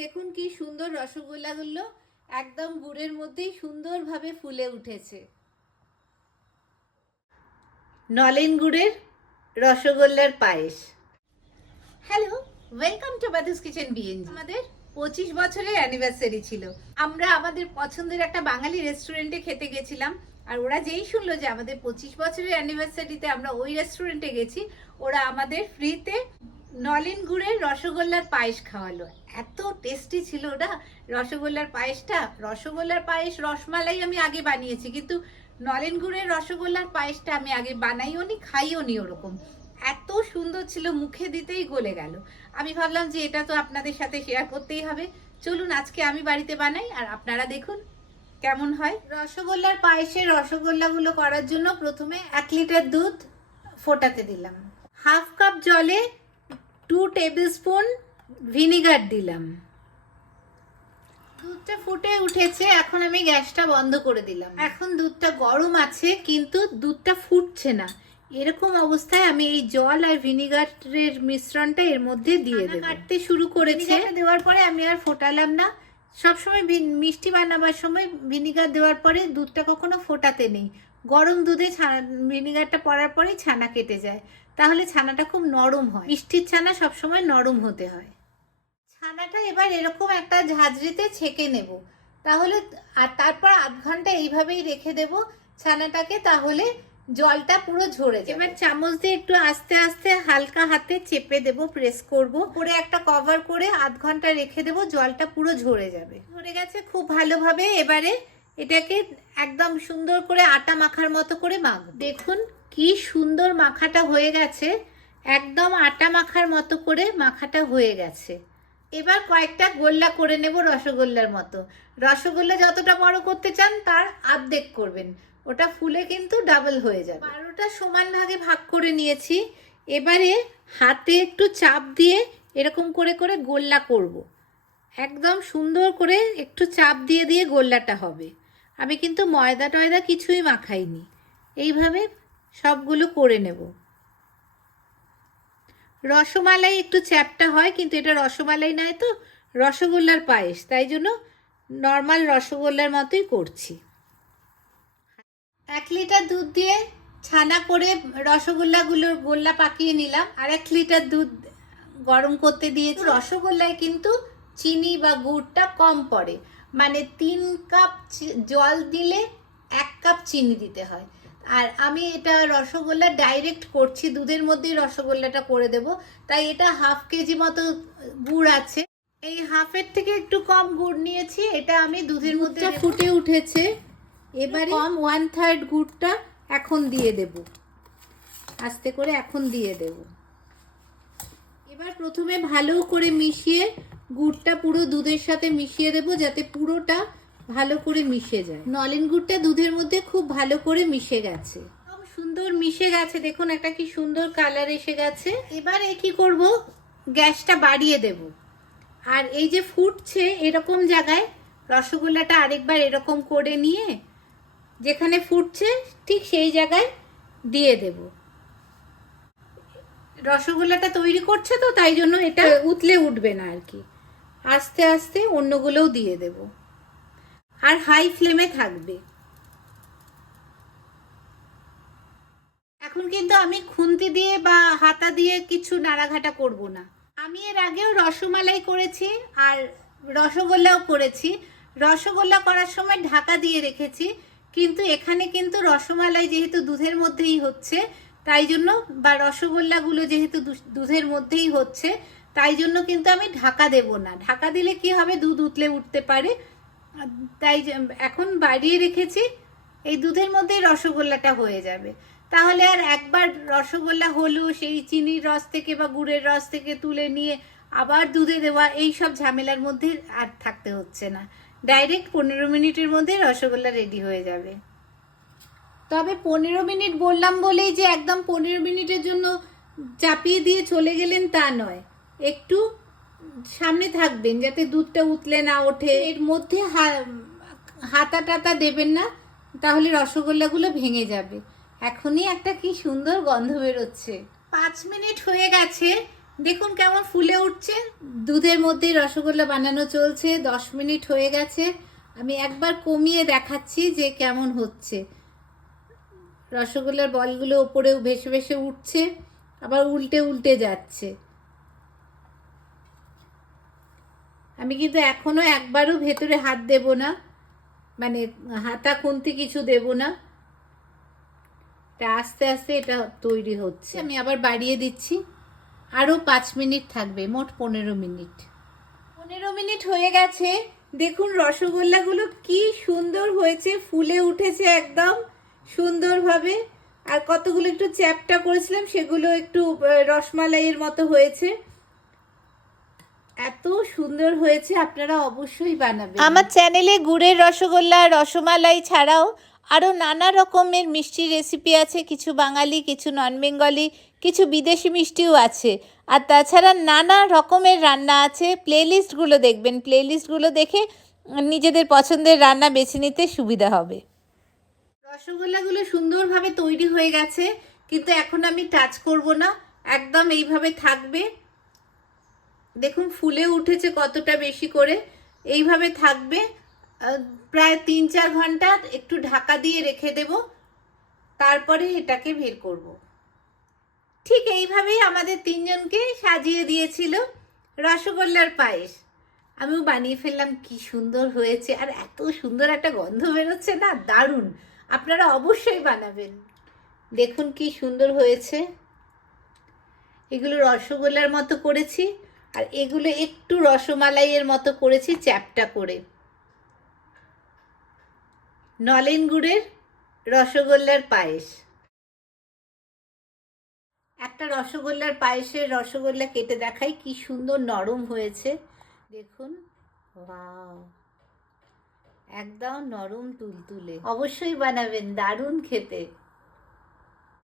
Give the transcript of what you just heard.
দেখুন কি সুন্দর রসগোল্লাগুলো একদম গুড়ের মধ্যেই সুন্দরভাবে ফুলে উঠেছে। নলেন গুড়ের রসগোল্লার পায়েস। Hello, welcome to Badu's kitchen BNG. আমাদের 25 বছরের অ্যানিভার্সারি ছিল। আমরা আমাদের পছন্দের একটা বাঙালি রেস্টুরেন্টে খেতে গেছিলাম। আর ওরা যেই শুনলো যে আমাদের 25 বছরের অ্যানিভার্সারিতে আমরা ওই রেস্টুরেন্টে গেছি, ওরা আমাদের ফ্রিতে নলেন গুড়ের রসগোল্লার পায়েস খাওয়ালো। এত টেস্টি ছিল ওটা রসগোল্লার পায়েসটা। রসগোল্লার পায়েস রসমালাই আমি আগে বানিয়েছি, কিন্তু নলেন গুড়ের রসগোল্লার পায়েসটা আমি আগে বানাইও নি, খাইও নি ওরকম। এত সুন্দর ছিল, মুখে দিতেই গলে গেল। আমি ভাবলাম যে এটা তো আপনাদের সাথে শেয়ার করতেই হবে। চলুন আজকে আমি বাড়িতে বানাই আর আপনারা দেখুন কেমন হয়। রসগোল্লার পায়েসের রসগোল্লাগুলো করার জন্য প্রথমে 1 লিটার দুধ ফোটাতে দিলাম। হাফ কাপ জলে 2 টেবিল স্পুন ভিনিগার দিলাম। দুধটা ফুটে উঠেছে, এখন আমি গ্যাসটা বন্ধ করে দিলাম। এখন দুধটা গরম আছে কিন্তু দুধটা ফুটছে না। এরকম অবস্থায় আমি এই জল আর ভিনিগারের মিশ্রণটা এর মধ্যে দিয়ে দেব। কাটতে শুরু করেছে। দেওয়ার পরে আমি আর ফোটালাম না। সবসময় মিষ্টি বানাবার সময় ভিনিগার দেওয়ার পরে দুধটা কখনো ফোটাতে নেই। গরম দুধে ভিনিগারটা পড়ার পরেই ছানা কেটে যায়, তাহলে ছানাটা খুব নরম হয়। মিষ্টির ছানা সবসময় নরম হতে হয়। ছানাটা এবার এরকম একটা ঝাঁঝরিতে ছেঁকে নেব, তাহলে আর তারপর আধ ঘন্টা এইভাবেই রেখে দেব ছানাটাকে, তাহলে জলটা পুরো ঝরে যাবে। এবার চামচ দিয়ে একটু আস্তে আস্তে হালকা হাতে চেপে দেব, প্রেস করব, পরে একটা কভার করে আধ ঘন্টা রেখে দেব, জলটা পুরো ঝরে যাবে। ঝরে গেছে খুব ভালোভাবে। এবারে এটাকে একদম সুন্দর করে আটা মাখার মতো করে মাখব। দেখুন কি সুন্দর মাখাটা হয়ে গেছে, একদম আটা মাখার মতো করে মাখাটা হয়ে গেছে। এবার কয়েকটা গোল্লা করে নেব রসগোল্লার মতো। রসগোল্লা যতটা বড় করতে চান তার অর্ধেক করবেন, ওটা ফুলে কিন্তু ডাবল হয়ে যাবে। 12টা সমান ভাগে ভাগ করে নিয়েছি। এবারে হাতে একটু চাপ দিয়ে এরকম করে করে গোল্লা করব। একদম সুন্দর করে একটু চাপ দিয়ে দিয়ে গোল্লাটা হবে। আমি কিন্তু ময়দা টয়দা কিছুই মাখাইনি, এইভাবে সবগুলো করে নেব। রসমালাই একটু চ্যাপটা হয়, কিন্তু এটা রসমালাই নয় তো, রসগোল্লার পায়েস, তাই জন্য নর্মাল রসগোল্লার মতোই করছি। 1 লিটার দুধ দিয়ে ছানা করে রসগোল্লাগুলোর গোল্লা পাকিয়ে নিলাম। আর 1 লিটার দুধ গরম করতে দিয়েছি। রসগোল্লায় কিন্তু চিনি বা গুড়টা কম পড়ে, মানে 3 কাপ জল দিলে 1 কাপ চিনি দিতে হয়। আর আমি এটা রসগোল্লা ডাইরেক্ট করছি, দুধের মধ্যেই রসগোল্লাটা করে দেব, তাই এটা হাফ কেজি মতো গুড় আছে। এই হাফের থেকে একটু কম গুড় নিয়েছি, এটা আমি দুধের মধ্যে ফুটে উঠেছে। এবারে 1/3 গুড়টা এখন দিয়ে দেব, আস্তে করে এখন দিয়ে দেব। এবার প্রথমে ভালো করে মিশিয়ে গুড়টা পুরো দুধের সাথে মিশিয়ে দেব, যাতে পুরোটা ভালো করে মিশে যায়। নলেন গুড়টা দুধের মধ্যে খুব ভালো করে মিশে গেছে, খুব সুন্দর মিশে গেছে। দেখুন একটা কি সুন্দর কালার এসে গেছে। এবার কি করব, গ্যাসটা বাড়িয়ে দেব। আর এই যে ফুটছে এরকম জায়গায় রসগোল্লাটা আরেকবার এরকম করে নিয়ে যেখানে ফুটছে ঠিক সেই জায়গায় দিয়ে দেব। রসগোল্লাটা তৈরি করছে তো, তাই জন্য এটা উতলে উঠবে না আর কি। আস্তে আস্তে অন্যগুলোও দিয়ে দেব, আর হাই ফ্লেমে থাকবে। এখন কিন্তু আমি খুন্তি দিয়ে বা হাতা দিয়ে কিছু নাড়াঘাটা করব না। আমি এর আগেও রসমালাই করেছি আর রসগোল্লাও করেছি। রসগোল্লা করার সময় ঢাকা দিয়ে রেখেছি, কিন্তু এখানে কিন্তু রসমালাই যেহেতু দুধের মধ্যেই হচ্ছে, তাই জন্য, বা রসগোল্লাগুলো যেহেতু দুধের মধ্যেই হচ্ছে, তাই জন্য কিন্তু আমি ঢাকা দেব না। ঢাকা দিলে কি হবে, দুধ উতলে উঠতে পারে, তাই এখন বাড়িয়ে রেখেছি। এই দুধের মধ্যেই রসগোল্লাটা হয়ে যাবে, তাহলে আর একবার রসগোল্লা হলো সেই চিনির রস থেকে বা গুড়ের রস থেকে তুলে নিয়ে আবার দুধে দেওয়া, এই সব ঝামেলার মধ্যে আর থাকতে হচ্ছে না। ডাইরেক্ট 15 মিনিটের মধ্যে রসগোল্লা রেডি হয়ে যাবে। তবে 15 মিনিট বললাম বলেই যে একদম 15 মিনিটের জন্য চাপিয়ে দিয়ে চলে গেলেন তা নয়, একটু সামনে থাকবেন যাতে দুধটা উতলে না ওঠে। এর মধ্যে হাতা টাতা দেবেন না, তাহলে রসগোল্লাগুলো ভেঙে যাবে। এখনই একটা কি সুন্দর গন্ধ বেরোচ্ছে। 5 মিনিট হয়ে গেছে, দেখুন কেমন ফুলে উঠছে। দুধের মধ্যেই রসগোল্লা বানানো চলছে, 10 মিনিট হয়ে গেছে। আমি একবার কমিয়ে দেখাচ্ছি যে কেমন হচ্ছে। রসগোল্লার বলগুলো ওপরেও ভেসে ভেসে উঠছে, আবার উল্টে উল্টে যাচ্ছে। আমি কিন্তু এখনো একবারও ভেতরে হাত দেব না, মানে হাতা খুন্তি কিছু দেব না। আস্তে আস্তে এটা তৈরি হচ্ছে। আমি আবার বাড়িয়ে দিচ্ছি, আরও 5 মিনিট থাকবে, মোট 15 মিনিট। 15 মিনিট হয়ে গেছে। দেখুন রসগোল্লাগুলো কি সুন্দর হয়েছে, ফুলে উঠেছে একদম সুন্দরভাবে। আর কতগুলো একটু চ্যাপটা করেছিলাম সেগুলো একটু রসমালাইয়ের মতো হয়েছে। এত সুন্দর হয়েছে, আপনারা অবশ্যই বানাবেন। আমার চ্যানেলে গুড়ের রসগোল্লা, রসমালাই ছাড়াও আরও নানা রকমের মিষ্টি রেসিপি আছে, কিছু বাঙালি, কিছু নন বেঙ্গলি, কিছু বিদেশি মিষ্টিও আছে। আর তাছাড়া নানা রকমের রান্না আছে। প্লেলিস্টগুলো দেখবেন, প্লেলিস্টগুলো দেখে নিজেদের পছন্দের রান্না বেছে নিতে সুবিধা হবে। রসগোল্লাগুলো সুন্দরভাবে তৈরি হয়ে গেছে, কিন্তু এখন আমি টাচ করব না, একদম এইভাবে থাকবে। দেখুন ফুলে উঠেছে কতটা বেশি করে, এইভাবে থাকবে। প্রায় 3-4 ঘন্টা একটু ঢাকা দিয়ে রেখে দেব, তারপরে এটাকে বের করব। ঠিক এইভাবেই আমাদের 3জনকে সাজিয়ে দিয়েছিল রসগোল্লার পায়েস। আমিও বানিয়ে ফেললাম। কি সুন্দর হয়েছে, আর এত সুন্দর একটা গন্ধ বেরোচ্ছে না, দারুণ। আপনারা অবশ্যই বানাবেন। দেখুন কি সুন্দর হয়েছে। এগুলো রসগোল্লার মতো করেছি, আর এগুলো একটু রসমালাইয়ের মতো করেছি চ্যাপটা করে। নলেন গুড়ের রসগোল্লার পায়েস। একটা রসগোল্লার পায়েসের রসগোল্লা কেটে দেখাই, কি সুন্দর নরম হয়েছে দেখুন। ওয়াও, একদম নরম তুলতুলে। অবশ্যই বানাবেন, দারুণ খেতে।